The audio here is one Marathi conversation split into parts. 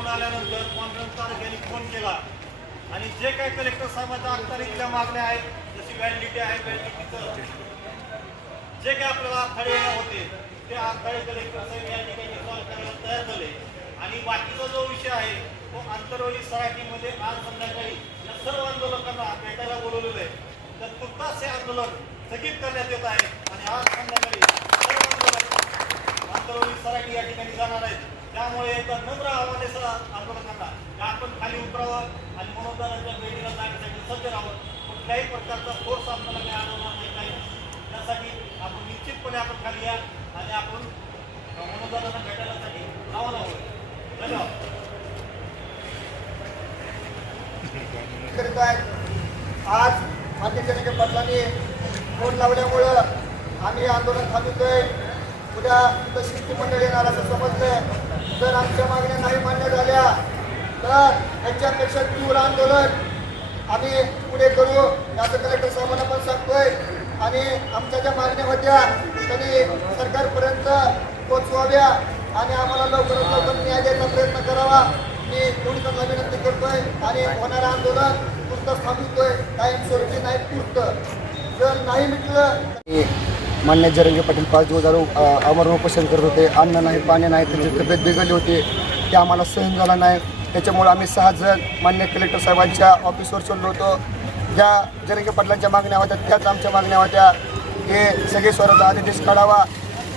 फोन आल्यानंतर कॉन्फरन्स तालुक्याने फोन केला आणि जे काही कलेक्टर साहेबांच्या अखत्यारीतल्या मागण्या आहेत, जशी व्हॅलिडिटी आहे, व्हॅलिडिटीचं जे काही आपल्याला अडथळे होते ते अडथळे कलेक्टर साहेब या ठिकाणी सॉल्व्ह करायला तयार झाले आणि बाकीचा जो विषय आहे तो आंतरवली सराठीमध्ये आज संध्याकाळी या सर्व आंदोलकांना भेटायला बोलवलेलं आहे. तर तुर्तास हे आंदोलन स्थगित करण्यात येत आहे आणि आज संध्याकाळी सर्व आंदोलक आंतरवली सराठी या ठिकाणी जाणार आहेत. त्यामुळे एक नम्र आव्हान आहे आंदोलकांना की आपण खाली उतरावं आणि मनोदारांच्या भेटीला जाण्यासाठी सज्ज राहावं. कुठल्याही प्रकारचा फोर्स आपल्याला काही आढळणार नाही. त्यासाठी आपण निश्चितपणे आपण खाली या आणि आपण मनोदारांना भेटायलासाठी रवाना होऊ. धन्यवाद. आज मान्य जरंगे पाटलांनी फोन लावल्यामुळं आम्ही आंदोलन थांबवतोय. उद्या तिथं शिष्टमंडळ येणार असं समजलंय. जर आमच्या मागण्या नाही मान्य झाल्या तर याच्यापेक्षा तीव्र आंदोलन आम्ही पुढे करू असं कलेक्टर साहेबांना पण सांगतोय. आणि आमच्या ज्या मागण्या होत्या त्यांनी सरकारपर्यंत पोचवाव्या आणि आम्हाला लवकरात लवकर न्याय द्यायचा प्रयत्न करावा. मी पोलिसांना विनंती करतोय आणि होणारं आंदोलन पुरतं थांबवतोय. कायमस्वरूपी नाही पुरतं. जर नाही मिटलं मान्य जरंगे पाटील 5 दिवस आमरण उपोषण करत होते. अन्न नाही, पाणी नाही, त्यांची तब्येत बिघडली होती. ते आम्हाला सहन झाला नाही. त्याच्यामुळे आम्ही 6 जण मान्य कलेक्टर साहेबांच्या ऑफिसवर चाललो होतो. ज्या जरंगे पाटलांच्या मागण्या होत्या त्याच आमच्या मागण्या होत्या. हे सगळे स्वराज्य आदेश काढावा.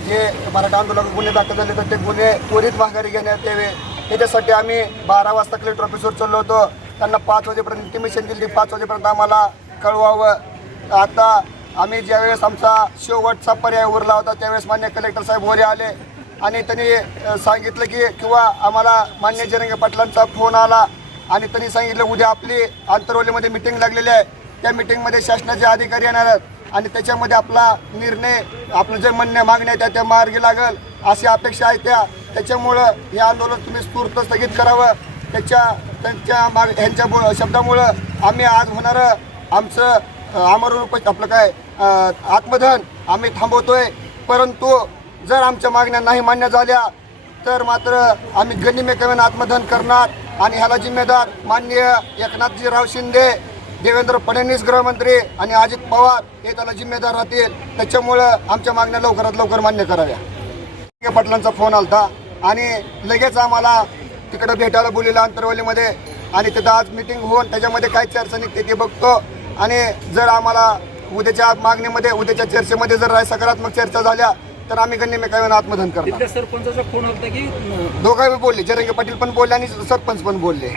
जे मराठा आंदोलक गुन्हे दाखल झाले तर ते गुन्हे त्वरित माघारी घेण्यात यावे. त्याच्यासाठी आम्ही 12 वाजता कलेक्टर ऑफिसवर चाललो होतो. त्यांना 5 वाजेपर्यंत इंटिमेशन दिली. 5 वाजेपर्यंत आम्हाला कळवावं. आता आम्ही ज्यावेळेस आमचा शेवटचा पर्याय उरला होता त्यावेळेस मान्य कलेक्टर साहेब वरे आले आणि त्यांनी सांगितलं की किंवा आम्हाला मान्य जरंगे पाटलांचा फोन आला आणि त्यांनी सांगितलं उद्या आपली आंतरवलीमध्ये मिटिंग लागलेली आहे. त्या मिटिंगमध्ये शासनाचे अधिकारी येणार आहेत आणि त्याच्यामध्ये आपला निर्णय आपलं जे मागण्या आहेत त्या मार्गी लागेल अशी अपेक्षा आहे. त्याच्यामुळं हे आंदोलन तुम्ही तूर्त स्थगित करावं. ह्यांच्या शब्दामुळं आम्ही आज होणारं आमचं आमरण आपलं काय आत्मदहन आम्ही थांबवतोय. परंतु जर आमच्या मागण्या नाही मान्य झाल्या तर मात्र आम्ही गनिमेकवेन आत्मदहन करणार आणि ह्याला जिम्मेदार माननीय एकनाथजीराव शिंदे, देवेंद्र फडणवीस गृहमंत्री आणि अजित पवार हे त्याला जिम्मेदार राहतील. त्याच्यामुळं आमच्या मागण्या लवकरात लवकर मान्य कराव्या. पाटलांचा फोन आलता आणि लगेच आम्हाला तिकडं भेटायला बोललेलं आंतरवलीमध्ये आणि तिथं आज मिटिंग होऊन त्याच्यामध्ये काय चर्चा निघते ते बघतो. आणि जर आम्हाला उद्याच्या मागणीमध्ये उद्याच्या चर्चेमध्ये जर सकारात्मक चर्चा झाल्या तर आम्ही गनिमेकवेन आत्मदहन करणार. सरपंचाचा फोन होता की दोघांनी बोलले. जरंगे पाटील पण बोलले आणि सरपंच पण बोलले.